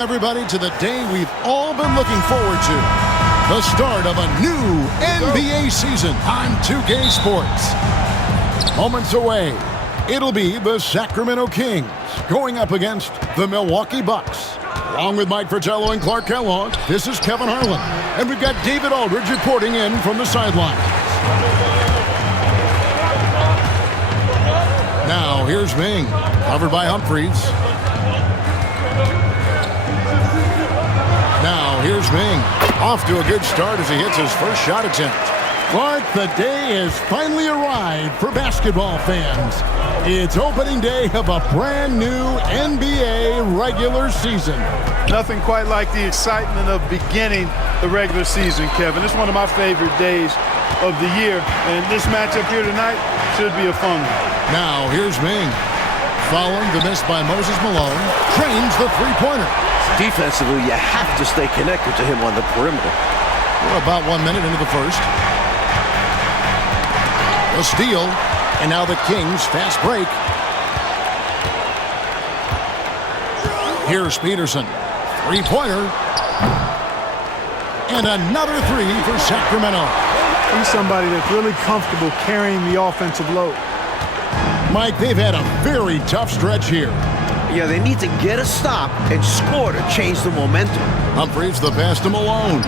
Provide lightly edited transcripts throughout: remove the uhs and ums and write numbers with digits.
Everybody, to the day we've all been looking forward to. The start of a new NBA season on 2K Sports. Moments away, it'll be the Sacramento Kings going up against the Milwaukee Bucks. Along with Mike Fratello and Clark Kellogg, this is Kevin Harlan. And we've got David Aldridge reporting in from the sideline. Now, here's Ming, covered by Humphries. Now, here's Ming. Off to a good start as he hits his first shot attempt. Clark, the day has finally arrived for basketball fans. It's opening day of a brand new NBA regular season. Nothing quite like the excitement of beginning the regular season, Kevin. It's one of my favorite days of the year, and this matchup here tonight should be a fun one. Now, here's Ming. Following the miss by Moses Malone, trains the three-pointer. Defensively, you have to stay connected to him on the perimeter. We're about 1 minute into the first. The steal, and now the Kings fast break. Here's Peterson. Three-pointer. And another three for Sacramento. He's somebody that's really comfortable carrying the offensive load. Mike, they've had a very tough stretch here. Yeah, they need to get a stop and score to change the momentum. Humphries the pass to Malone.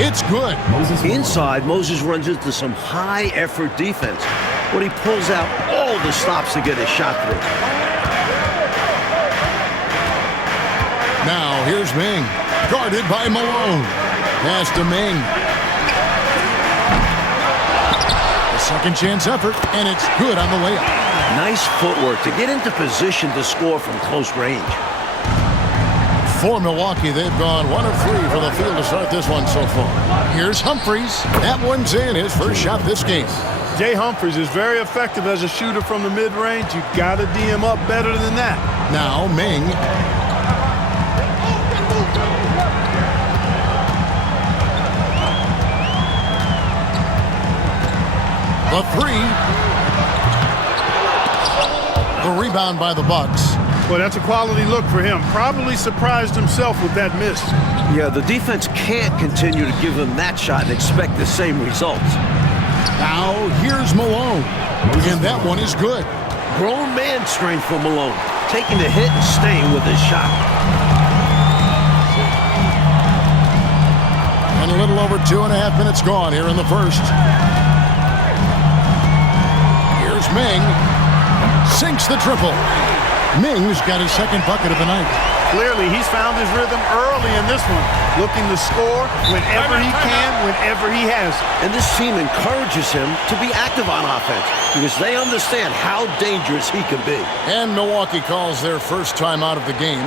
It's good. Inside, Moses runs into some high-effort defense when he pulls out all the stops to get his shot through. Now, here's Ming. Guarded by Malone. Pass to Ming. A second chance effort, and it's good on the layup. Nice footwork to get into position to score from close range. For Milwaukee, they've gone 1 of 3 for the field to start this one so far. Here's Humphries. That one's in, his first shot this game. Jay Humphries is very effective as a shooter from the mid-range. You got to D him up better than that. Now, Ming. The three. The rebound by the Bucks. Well, that's a quality look for him. Probably surprised himself with that miss. Yeah, the defense can't continue to give him that shot and expect the same results. Now, here's Malone. And that one is good. Grown man strength for Malone. Taking the hit and staying with his shot. And a little over 2.5 minutes gone here in the first. Here's Ming. Sinks the triple. Ming's got his second bucket of the night. Clearly, he's found his rhythm early in this one, looking to score whenever he can, whenever he has. And this team encourages him to be active on offense because they understand how dangerous he can be. And Milwaukee calls their first time out of the game.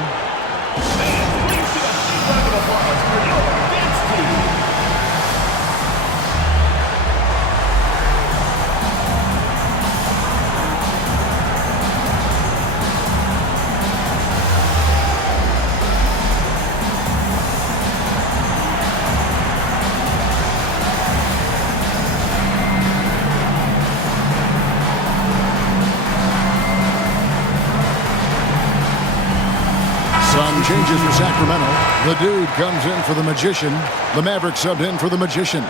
Some changes for Sacramento. The dude comes in for the Magician. The Maverick subbed in for the Magician.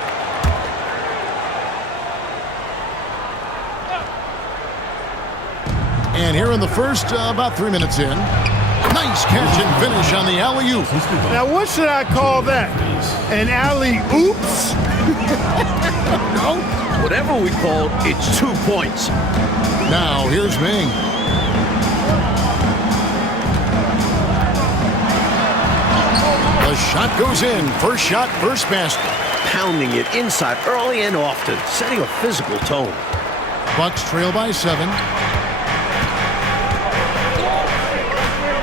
And here in the first, about 3 minutes in. Nice catch and finish on the alley-oop. Now, what should I call that? An alley-oops? No, whatever we call it, it's 2 points. Now, here's Ming. The shot goes in. First shot, first basket. Pounding it inside early and often, setting a physical tone. Bucks trail by 7.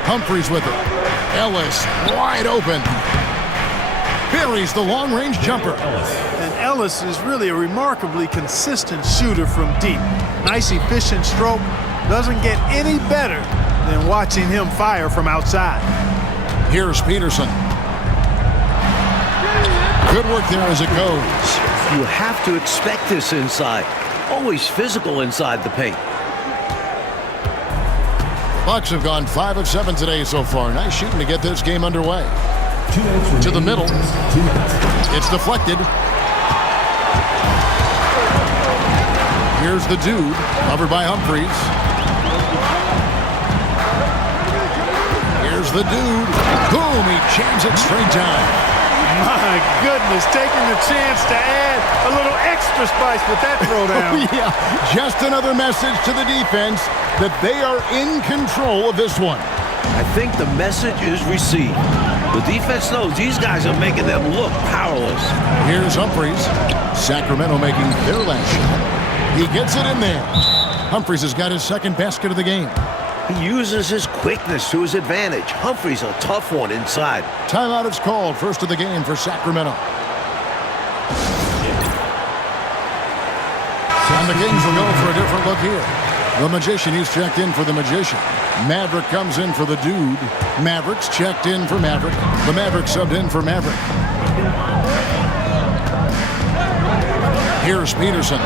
Humphries with it. Ellis wide open. Buries the long-range jumper. And Ellis is really a remarkably consistent shooter from deep. Nice, efficient stroke. Doesn't get any better than watching him fire from outside. Here's Peterson. Good work there as it goes. You have to expect this inside. Always physical inside the paint. Bucks have gone 5 of 7 today so far. Nice shooting to get this game underway. To the middle. It's deflected. Here's the dude, covered by Humphries. Here's the dude. Boom, he jams it straight down. My goodness, taking the chance to add a little extra spice with that throwdown. Yeah, just another message to the defense that they are in control of this one. I think the message is received. The defense knows these guys are making them look powerless. Here's Humphries. Sacramento making their last shot. He gets it in there. Humphries has got his second basket of the game. He uses his quickness to his advantage. Humphries a tough one inside. Timeout is called, first of the game for Sacramento. And the Kings will go for a different look here. The Magician, he's checked in for the Magician. Maverick comes in for the dude. Mavericks checked in for Maverick. The Maverick subbed in for Maverick. Here's Peterson,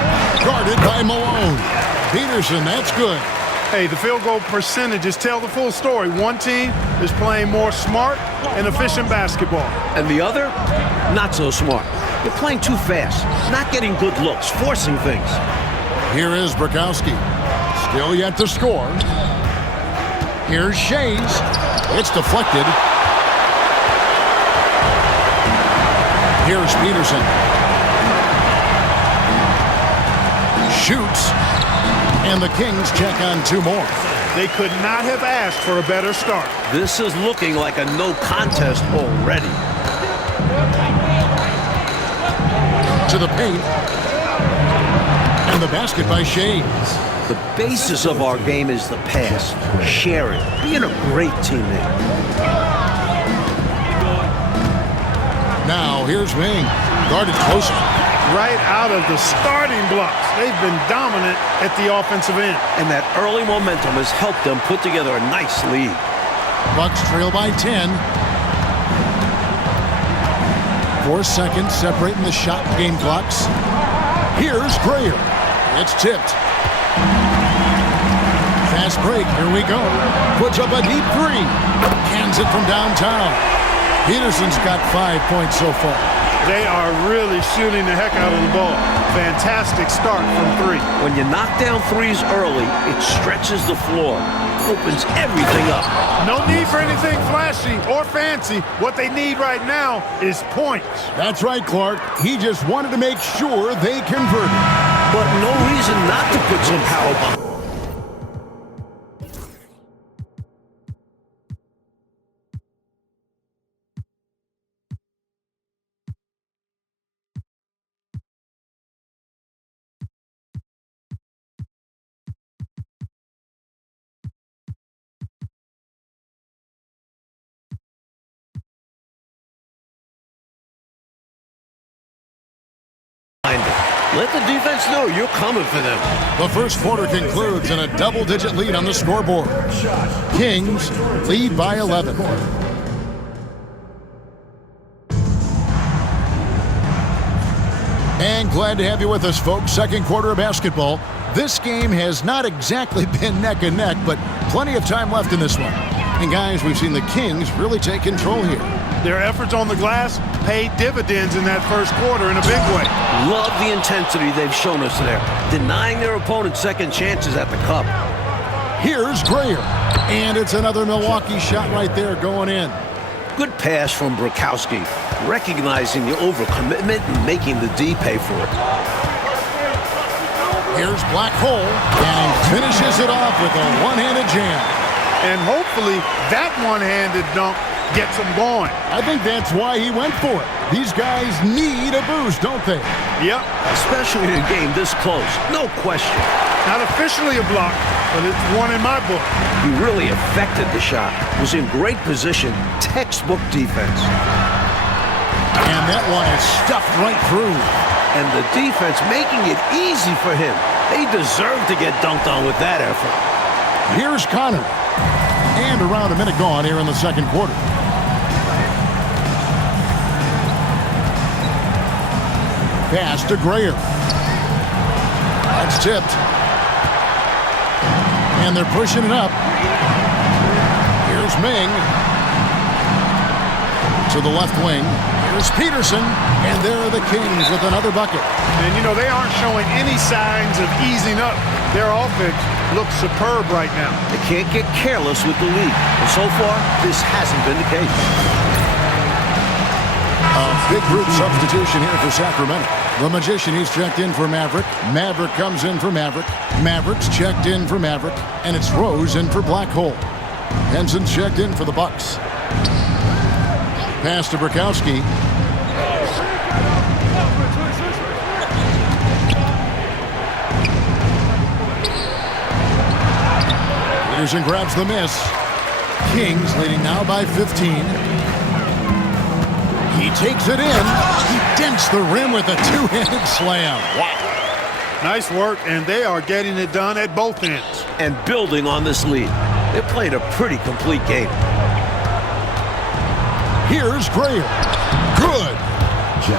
guarded by Malone. Peterson, that's good. Hey, the field goal percentages tell the full story. One team is playing more smart and efficient basketball. And the other, not so smart. They're playing too fast, not getting good looks, forcing things. Here is Bukowski. Still yet to score. Here's Shays. It's deflected. Here's Peterson. Shoots. And the Kings check on 2 more. They could not have asked for a better start. This is looking like a no contest already. To the paint. And the basket by Shays. The basis of our game is the pass, sharing, being a great teammate. Now here's Wing, guarded closer. Right out of the starting blocks. They've been dominant at the offensive end. And that early momentum has helped them put together a nice lead. Bucks trail by 10. 4 seconds separating the shot game clocks. Here's Grayer. It's tipped. Fast break. Here we go. Puts up a deep 3. Cans it from downtown. Peterson's got 5 points so far. They are really shooting the heck out of the ball. Fantastic start from 3. When you knock down threes early, it stretches the floor, opens everything up. No need for anything flashy or fancy. What they need right now is points. That's right, Clark. He just wanted to make sure they converted. But no reason not to put some power behind. Let the defense know you're coming for them. The first quarter concludes in a double-digit lead on the scoreboard. Kings lead by 11. And glad to have you with us, folks. Second quarter of basketball. This game has not exactly been neck and neck, but plenty of time left in this one. And guys, we've seen the Kings really take control here. Their efforts on the glass paid dividends in that first quarter in a big way. Love the intensity they've shown us there, denying their opponents second chances at the cup. Here's Grayer, and it's another Milwaukee shot right there going in. Good pass from Bukowski, recognizing the overcommitment and making the D pay for it. Here's Black Hole, and finishes it off with a one-handed jam. And hopefully that one-handed dunk gets them going. I think that's why he went for it. These guys need a boost, don't they? Yep. Especially in a game this close, no question. Not officially a block, but it's one in my book. He really affected the shot. Was in great position, textbook defense. And that one is stuffed right through. And the defense making it easy for him. They deserve to get dunked on with that effort. Here's Connor. And around a minute gone here in the second quarter. Pass to Grayer. That's tipped. And they're pushing it up. Ming. To the left wing. Here's Peterson. And there are the Kings with another bucket. And, you know, they aren't showing any signs of easing up. Their offense looks superb right now. They can't get careless with the lead. And so far, this hasn't been the case. A big group substitution here for Sacramento. The Magician, he's checked in for Maverick. Maverick comes in for Maverick. Maverick's checked in for Maverick. And it's Rose in for Black Hole. Henson's checked in for the Bucks. Pass to Bukowski. Peterson grabs the miss. Kings leading now by 15. He takes it in. He dents the rim with a two-handed slam. Wow. Nice work, and they are getting it done at both ends. And building on this lead. They played a pretty complete game. Here's Grayer. Good.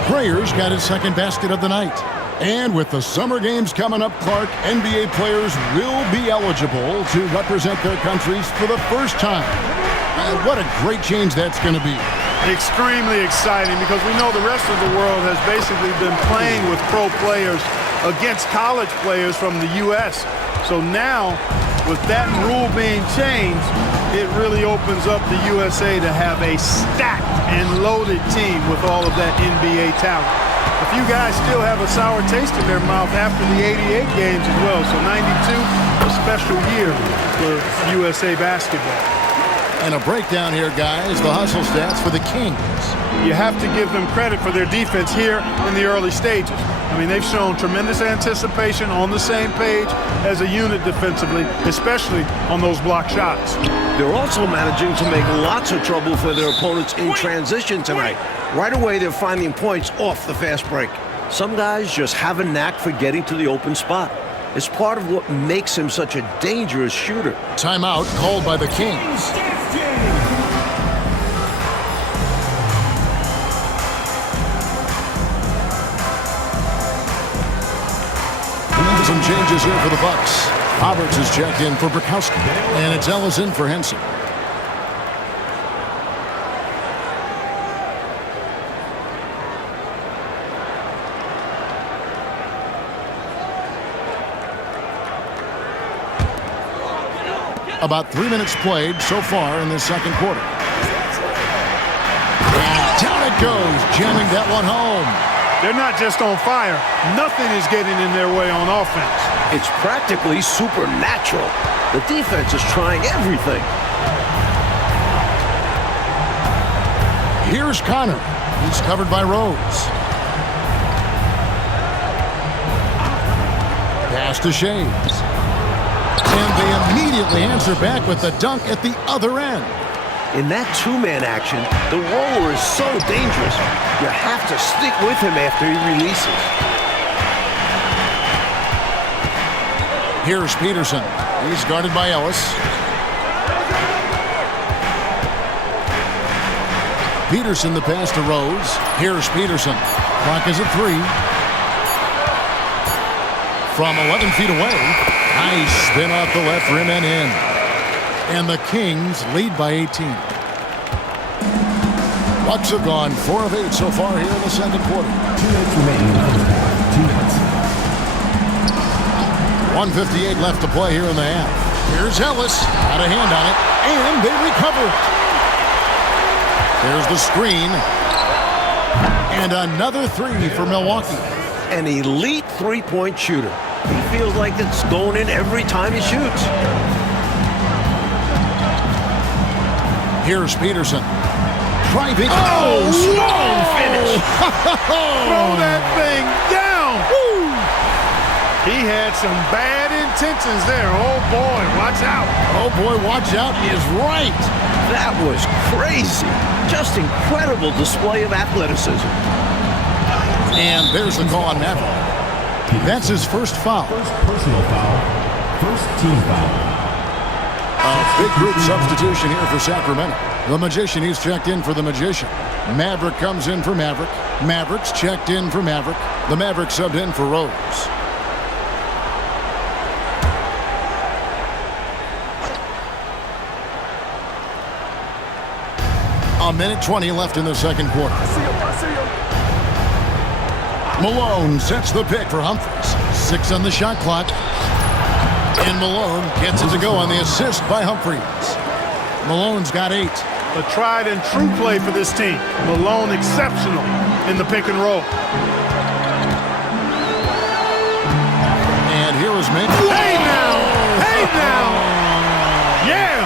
Grayer's got his second basket of the night. And with the summer games coming up, Clark, NBA players will be eligible to represent their countries for the first time. And what a great change that's going to be. Extremely exciting because we know the rest of the world has basically been playing with pro players against college players from the U.S. So now, with that rule being changed, it really opens up the USA to have a stacked and loaded team with all of that NBA talent. A few guys still have a sour taste in their mouth after the 88 games as well. So 92, a special year for USA basketball. And a breakdown here, guys. The hustle stats for the Kings. You have to give them credit for their defense here in the early stages. I mean, they've shown tremendous anticipation, on the same page as a unit defensively, especially on those block shots. They're also managing to make lots of trouble for their opponents in transition tonight. Right away, they're finding points off the fast break. Some guys just have a knack for getting to the open spot. It's part of what makes him such a dangerous shooter. Timeout called by the Kings. Some changes here for the Bucks. Roberts is checked in for Bukowski. And it's Ellis in for Henson. About 3 minutes played so far in the second quarter. And down it goes, jamming that one home. They're not just on fire. Nothing is getting in their way on offense. It's practically supernatural. The defense is trying everything. Here's Connor. He's covered by Rose. Pass to Shays. And they immediately answer back with the dunk at the other end. In that two-man action, the roller is so dangerous. You have to stick with him after he releases. Here's Peterson. He's guarded by Ellis. Peterson, the pass to Rose. Here's Peterson. Clock is at 3. From 11 feet away. Nice spin off the left rim and in. And the Kings lead by 18. Bucks have gone 4 of 8 so far here in the second quarter. 2 minutes remaining on the clock. 2 minutes. 1:58 left to play here in the half. Here's Ellis. Got a hand on it. And they recover it. There's the screen. And another 3 for Milwaukee. An elite three-point shooter. He feels like it's going in every time he shoots. Here's Peterson. Driving. Oh, strong finish. Throw that thing down. Woo! He had some bad intentions there. Oh, boy, watch out. Oh, boy, watch out is right. That was crazy. Just incredible display of athleticism. And there's the call on Maverick. That's his first foul. First personal foul. First team foul. A big group substitution here for Sacramento. The Magician, he's checked in for the Magician. Maverick comes in for Maverick. Maverick's checked in for Maverick. The Maverick subbed in for Rose. 1:20 left in the second quarter. Malone sets the pick for Humphries. 6 on the shot clock. And Malone gets it to go on the assist by Humphries. Malone's got 8. A tried and true play for this team. Malone exceptional in the pick and roll. And here is Mick. Hey now! Hey now! Yeah!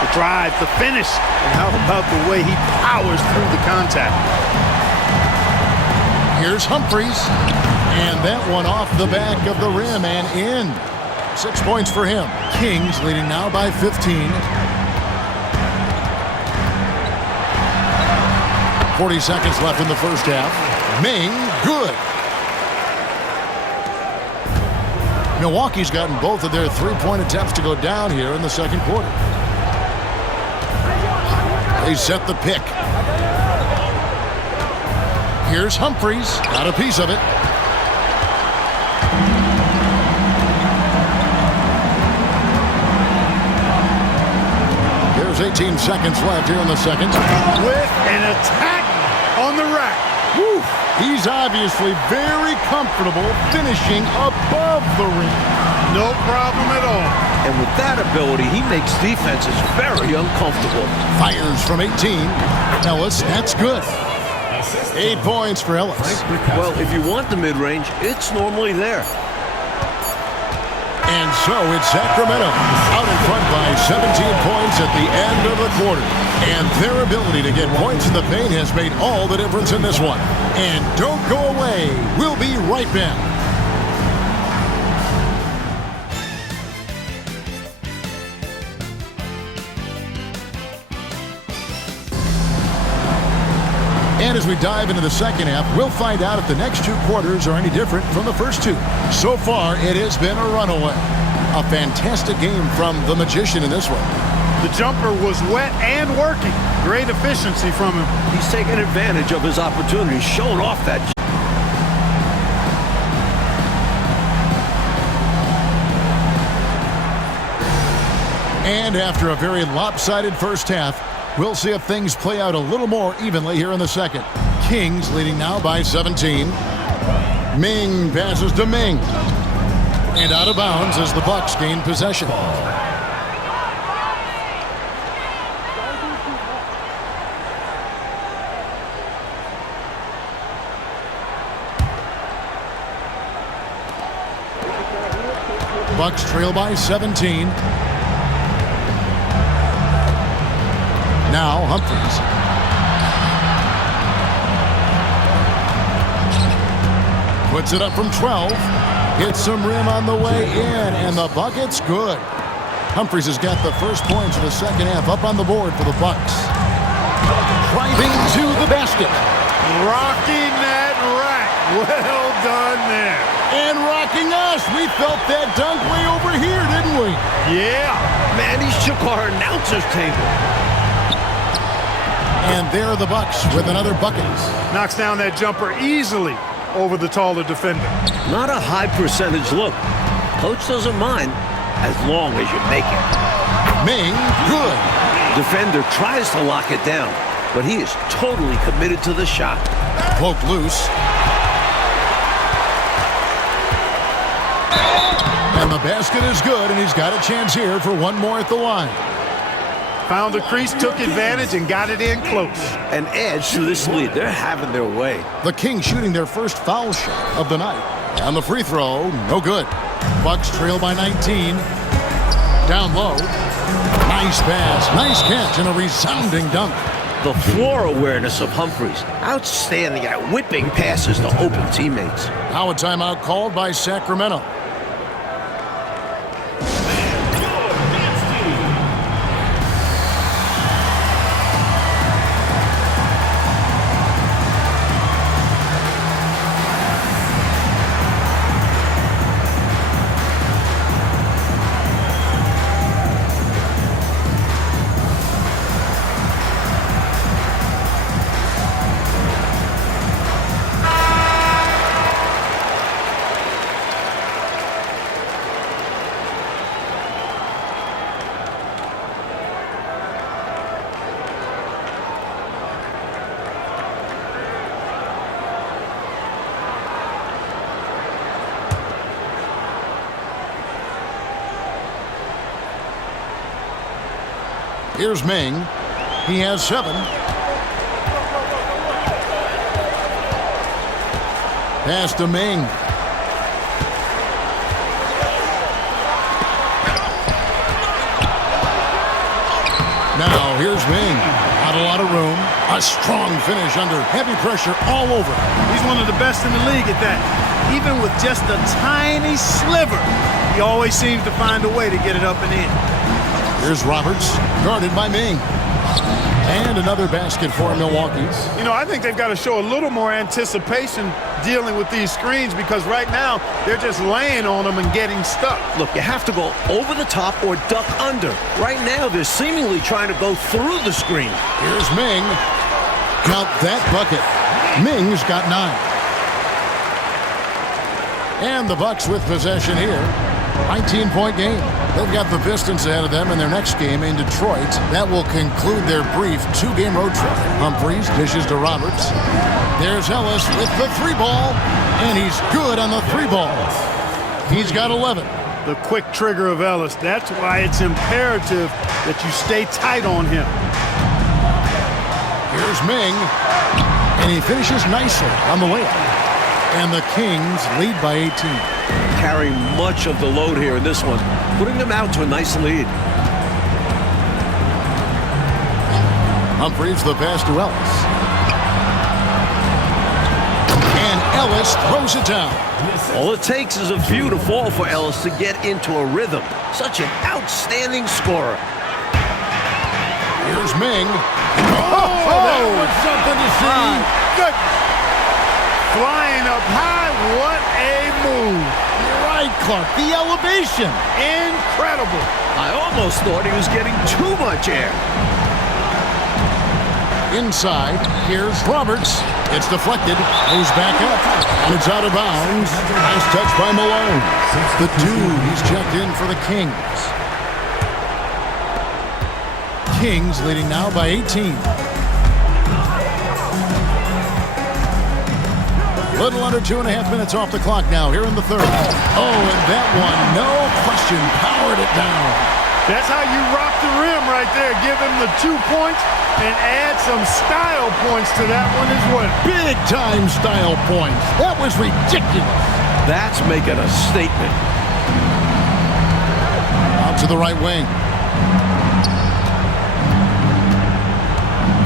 The drive, the finish. And how about the way he powers through the contact? Here's Humphries. And that one off the back of the rim and in. 6 points for him. Kings leading now by 15. 40 seconds left in the first half. Ming, good. Milwaukee's gotten both of their three-point attempts to go down here in the second quarter. They set the pick. Here's Humphries. Got a piece of it. There's 18 seconds left here in the second. With an attack on the rack. Woo. He's obviously very comfortable finishing above the rim. No problem at all. And with that ability, he makes defenses very uncomfortable. Fires from 18. Ellis, that's good. 8 points for Ellis. Well, if you want the mid-range, it's normally there. And so it's Sacramento out in front by 17 points at the end of the quarter. And their ability to get points in the paint has made all the difference in this one. And don't go away. We'll be right back. And as we dive into the second half, we'll find out if the next 2 quarters are any different from the first 2. So far, it has been a runaway. A fantastic game from the Magician in this one. The jumper was wet and working. Great efficiency from him. He's taking advantage of his opportunity, showing off that. And after a very lopsided first half, we'll see if things play out a little more evenly here in the second. Kings leading now by 17. Ming passes to Ming. And out of bounds as the Bucks gain possession. Bucks trail by 17. Now Humphries. Puts it up from 12. Hits some rim on the way in, and the bucket's good. Humphries has got the first points of the second half up on the board for the Bucks. Driving to the basket. Rocking that rack. Well done there. And rocking us. We felt that dunk way over here, didn't we? Yeah. Man, he shook our announcer's table. And there are the Bucks with another bucket. Knocks down that jumper easily over the taller defender. Not a high percentage look. Coach doesn't mind as long as you make it. Ming, good. Defender tries to lock it down, but he is totally committed to the shot. Poke loose. And the basket is good, and he's got a chance here for one more at the line. Found the crease, took advantage, and got it in close. And adds to this lead. They're having their way. The Kings shooting their first foul shot of the night. And the free throw, no good. Bucks trail by 19. Down low. Nice pass, nice catch, and a resounding dunk. The floor awareness of Humphries. Outstanding at whipping passes to open teammates. Now a timeout called by Sacramento. Here's Ming. He has 7. Pass to Ming. Now here's Ming. Not a lot of room. A strong finish under heavy pressure all over. He's one of the best in the league at that. Even with just a tiny sliver, he always seems to find a way to get it up and in. Here's Roberts, guarded by Ming. And another basket for Milwaukee's. You know, I think they've got to show a little more anticipation dealing with these screens because right now they're just laying on them and getting stuck. Look, you have to go over the top or duck under. Right now, they're seemingly trying to go through the screen. Here's Ming. Count that bucket. Ming's got 9. And the Bucks with possession here. 19-point game. They've got the Pistons ahead of them in their next game in Detroit. That will conclude their brief 2-game road trip. Humphries dishes to Roberts. There's Ellis with the 3-ball, and he's good on the 3-ball. He's got 11. The quick trigger of Ellis. That's why it's imperative that you stay tight on him. Here's Ming, and he finishes nicely on the layup. And the Kings lead by 18. Carrying much of the load here in this one, putting them out to a nice lead. Humphries the pass to Ellis. And Ellis throws it down. All it takes is a few to fall for Ellis to get into a rhythm. Such an outstanding scorer. Here's Ming. That was something to see. Good. Flying up high, what a move. You're right, Clark. The elevation. Incredible. I almost thought he was getting too much air. Inside, here's Roberts. It's deflected, moves back up, and it's out of bounds. Nice touch by Malone. The dude, he's checked in for the Kings. Kings leading now by 18. Little under 2.5 minutes off the clock now here in the third. Oh, and that one, no question, powered it down. That's how you rock the rim right there. Give him the 2 points and add some style points to that one as well. Big time style points. That was ridiculous. That's making a statement. Out to the right wing.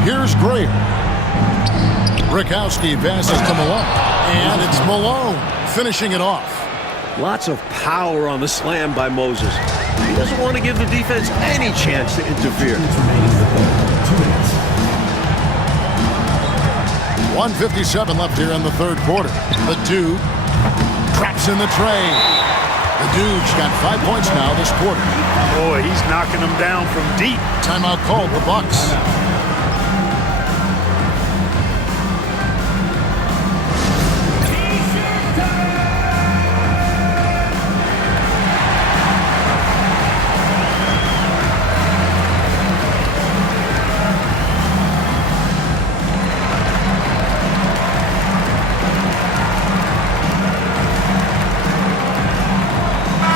Here's Gray. Rikowski passes to Malone. And it's Malone finishing it off. Lots of power on the slam by Moses. He doesn't want to give the defense any chance to interfere. 1:57 left here in the third quarter. The dude traps in the tray. The dude's got 5 points now this quarter. Boy, he's knocking them down from deep. Timeout called the Bucks.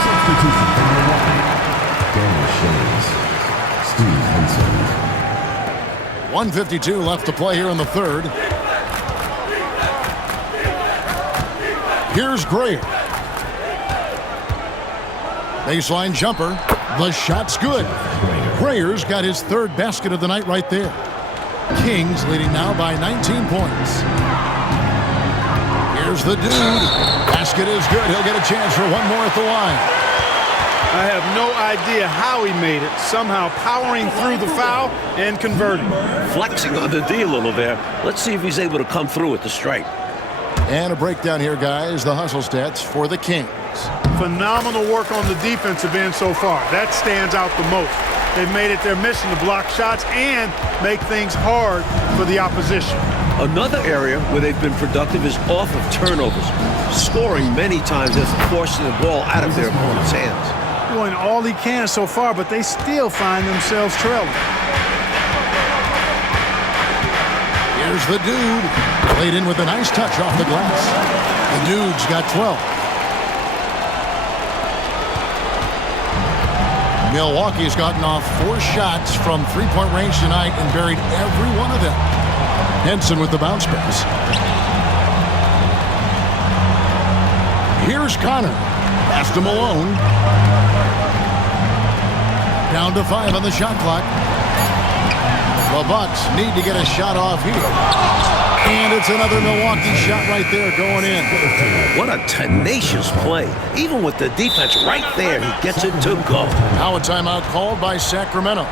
Substitution from Milwaukee. Daniel Shays. Steve Henson. 1:52 left to play here in the third. Here's Grayer. Baseline jumper. The shot's good. Grayer's got his third basket of the night right there. Kings leading now by 19 points. Here's the dude. Basket is good. He'll get a chance for one more at the line. I have no idea how he made it. Somehow powering through the foul and converting. Flexing on the D a little there. Let's see if he's able to come through with the strike. And a breakdown here, guys. The hustle stats for the Kings. Phenomenal work on the defensive end so far. That stands out the most. They've made it their mission to block shots and make things hard for the opposition. Another area where they've been productive is off of turnovers, scoring many times as forcing the ball out of their opponent's hands. Doing all he can so far, but they still find themselves trailing. Here's the dude. Played in with a nice touch off the glass. The dude's got 12. Milwaukee's gotten off 4 shots from three-point range tonight and buried every one of them. Henson with the bounce pass. Here's Connor. Pass to Malone. Down to 5 on the shot clock. The Bucks need to get a shot off here. And it's another Milwaukee shot right there going in. What a tenacious play. Even with the defense right there, he gets it to go. Now a timeout called by Sacramento.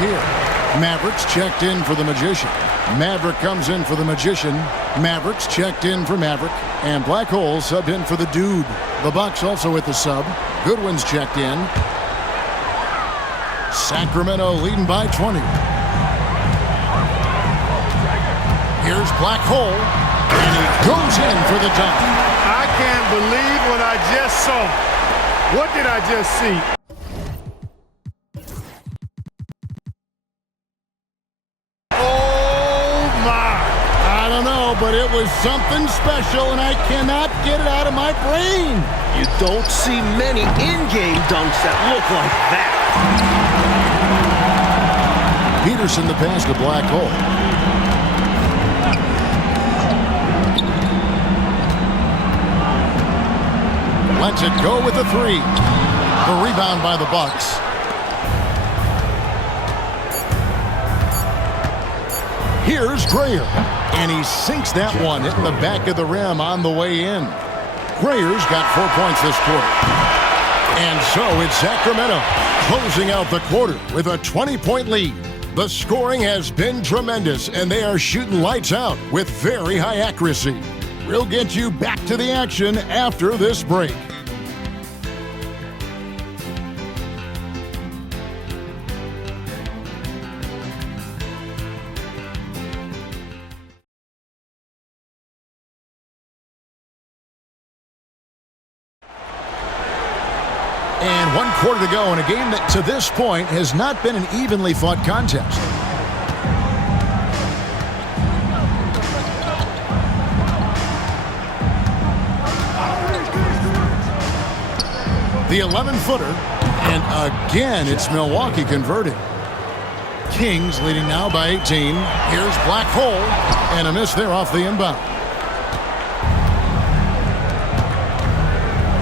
Here. Mavericks checked in for the Magician. Maverick comes in for the Magician. Mavericks checked in for Maverick. And Black Hole subbed in for the Dude. The Bucks also with the sub. Goodwin's checked in. Sacramento leading by 20. Here's Black Hole. And he goes in for the dunk. I can't believe what I just saw. What did I just see? But it was something special, and I cannot get it out of my brain. You don't see many in-game dunks that look like that. Peterson the pass to Black Hole. Lets it go with the 3. The rebound by the Bucks. Here's Grayer. And he sinks that one, hitting the back of the rim on the way in. Grayer's got 4 points this quarter. And so it's Sacramento closing out the quarter with a 20-point lead. The scoring has been tremendous, and they are shooting lights out with very high accuracy. We'll get you back to the action after this break. And 1 quarter to go in a game that to this point has not been an evenly fought contest. The 11-footer, and again it's Milwaukee converting. Kings leading now by 18. Here's Black Hole, and a miss there off the inbound.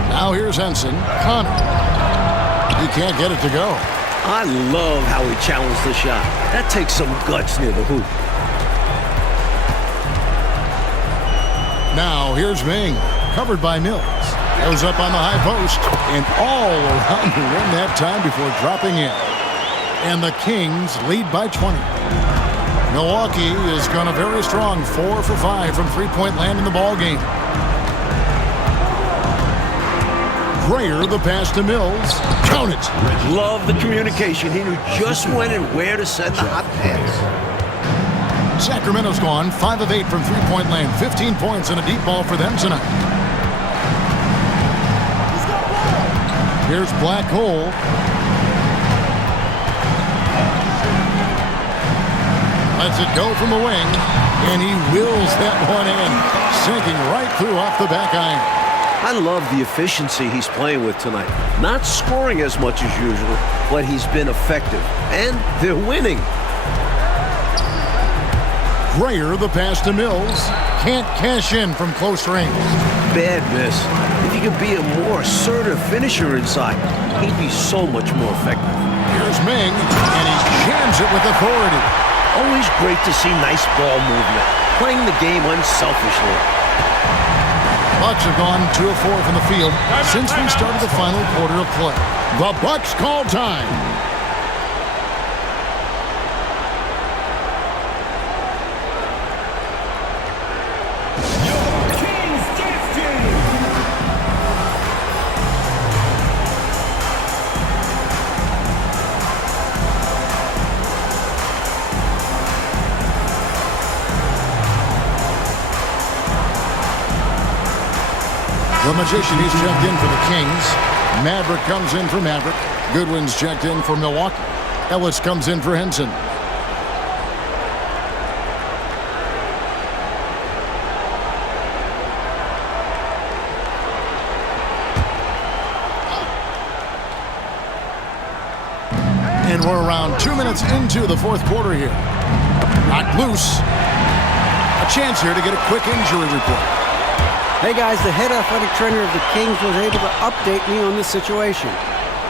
Now here's Henson. Connor. He can't get it to go. I love how he challenged the shot. That takes some guts near the hoop. Now here's Ming, covered by Mills. Goes up on the high post and all around the rim that time before dropping in. And the Kings lead by 20. Milwaukee is going to very strong, 4 for 5 from three-point land in the ball game. Grayer, the pass to Mills. Count it. Love the communication. He knew just when and where to send the hot pass. Sacramento's gone 5 of 8 from three-point land. 15 points and a deep ball for them tonight. Here's Black Hole. Lets it go from the wing. And he wills that one in. Sinking right through off the back iron. I love the efficiency he's playing with tonight. Not scoring as much as usual, but he's been effective. And they're winning. Grayer, the pass to Mills. Can't cash in from close range. Bad miss. If he could be a more assertive finisher inside, he'd be so much more effective. Here's Ming, and he jams it with authority. Always great to see nice ball movement. Playing the game unselfishly. Bucks have gone 2 of 4 from the field since we started the final quarter of play. The Bucks call time. The Magician, he's checked in for the Kings. Maverick comes in for Maverick. Goodwin's checked in for Milwaukee. Ellis comes in for Henson. And we're around 2 minutes into the fourth quarter here. Knocked loose. A chance here to get a quick injury report. Hey guys, the head athletic trainer of the Kings was able to update me on this situation.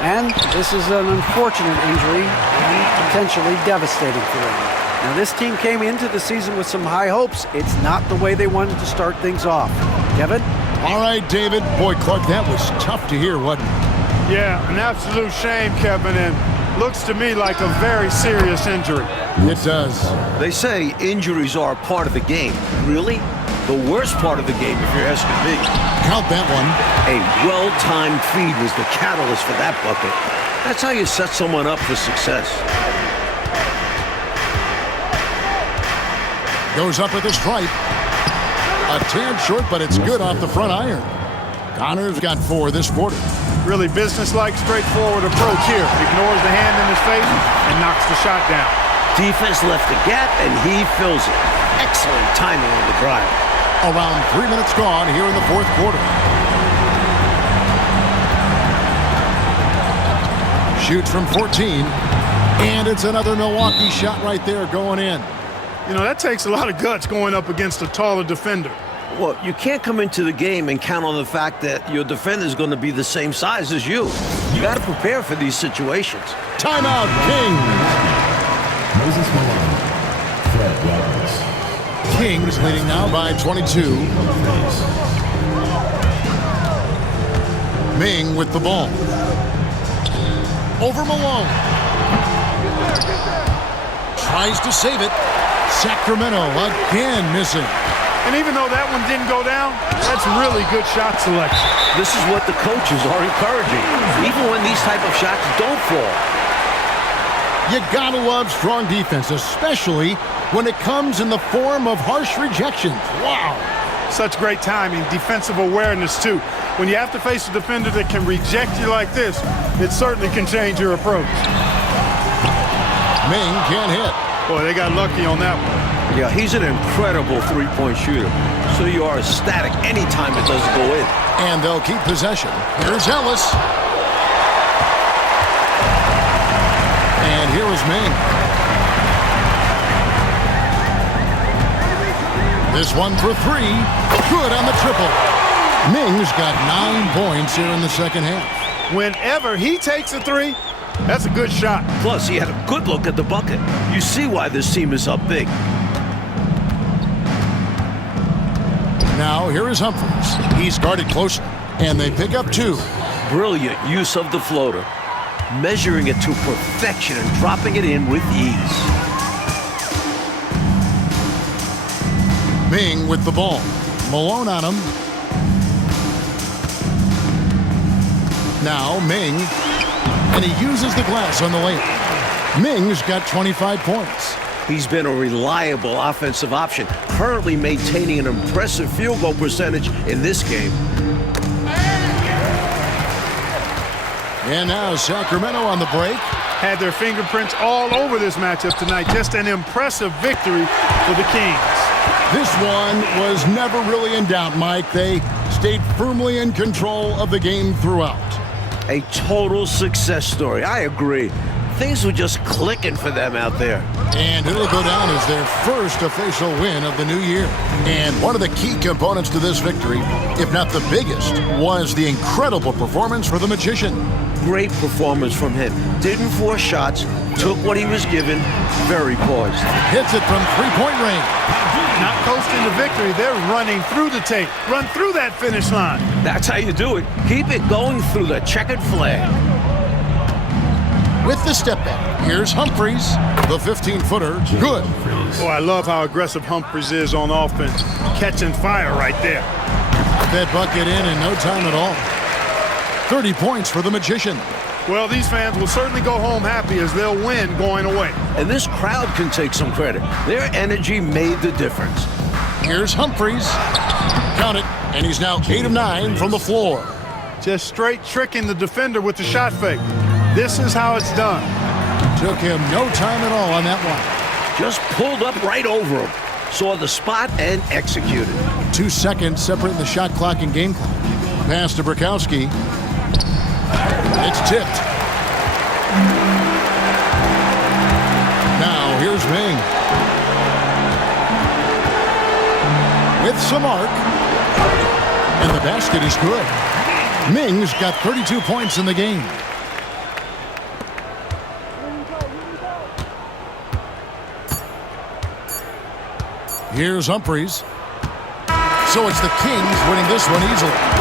And this is an unfortunate injury and potentially devastating for them. Now this team came into the season with some high hopes. It's not the way they wanted to start things off. Kevin? All right, David. Boy, Clark, that was tough to hear, wasn't it? Yeah, an absolute shame, Kevin, and looks to me like a very serious injury. It does. They say injuries are a part of the game. Really? The worst part of the game, if you're asking me. Count that one. A well-timed feed was the catalyst for that bucket. That's how you set someone up for success. Goes up at the stripe. A tad short, but it's good off the front iron. Connor's got 4 this quarter. Really businesslike, straightforward approach here. Ignores the hand in his face and knocks the shot down. Defense left the gap, and he fills it. Excellent timing on the drive. Around 3 minutes gone here in the fourth quarter. Shoots from 14. And it's another Milwaukee shot right there going in. You know, that takes a lot of guts going up against a taller defender. Well, you can't come into the game and count on the fact that your defender is going to be the same size as you. You got to prepare for these situations. Timeout, Kings. Moses Malone. Fred Roberts. Kings leading now by 22. Ming with the ball. Over Malone. Tries to save it. Sacramento again missing. And even though that one didn't go down, that's really good shot selection. This is what the coaches are encouraging, even when these type of shots don't fall. You gotta love strong defense, especially when it comes in the form of harsh rejections. Wow. Such great timing, defensive awareness too. When you have to face a defender that can reject you like this, it certainly can change your approach. Ming can't hit. Boy, they got lucky on that one. Yeah, he's an incredible three-point shooter. So you are ecstatic anytime it doesn't go in. And they'll keep possession. Here's Ellis. And here is Ming. This one for 3. Good on the triple. Ming's got 9 points here in the second half. Whenever he takes a 3, that's a good shot. Plus, he had a good look at the bucket. You see why this team is up big. Now, here is Humphries. He's guarded closely, and they pick up 2. Brilliant use of the floater. Measuring it to perfection and dropping it in with ease. Ming with the ball. Malone on him. Now, Ming. And he uses the glass on the layup. Ming's got 25 points. He's been a reliable offensive option, currently maintaining an impressive field goal percentage in this game. And now Sacramento on the break. Had their fingerprints all over this matchup tonight. Just an impressive victory for the Kings. This one was never really in doubt, Mike. They stayed firmly in control of the game throughout. A total success story. I agree. Things were just clicking for them out there. And it'll go down as their first official win of the new year. And one of the key components to this victory, if not the biggest, was the incredible performance for the Magician. Great performance from him. Didn't force shots, took what he was given, very poised. Hits it from three-point range. Not coasting to victory, they're running through the tape. Run through that finish line. That's how you do it. Keep it going through the checkered flag. With the step back, here's Humphries, the 15-footer. Good. Oh, I love how aggressive Humphries is on offense. Catching fire right there. That bucket in no time at all. 30 points for the Magician. Well, these fans will certainly go home happy as they'll win going away. And this crowd can take some credit. Their energy made the difference. Here's Humphries. Count it. And he's now 8 of 9 from the floor. Just straight tricking the defender with the shot fake. This is how it's done. Took him no time at all on that one. Just pulled up right over him. Saw the spot and executed. 2 seconds separating the shot clock and game clock. Pass to Brokowski. It's tipped. Now here's Ming. With some arc. And the basket is good. Ming's got 32 points in the game. Here's Humphries. So it's the Kings winning this one easily.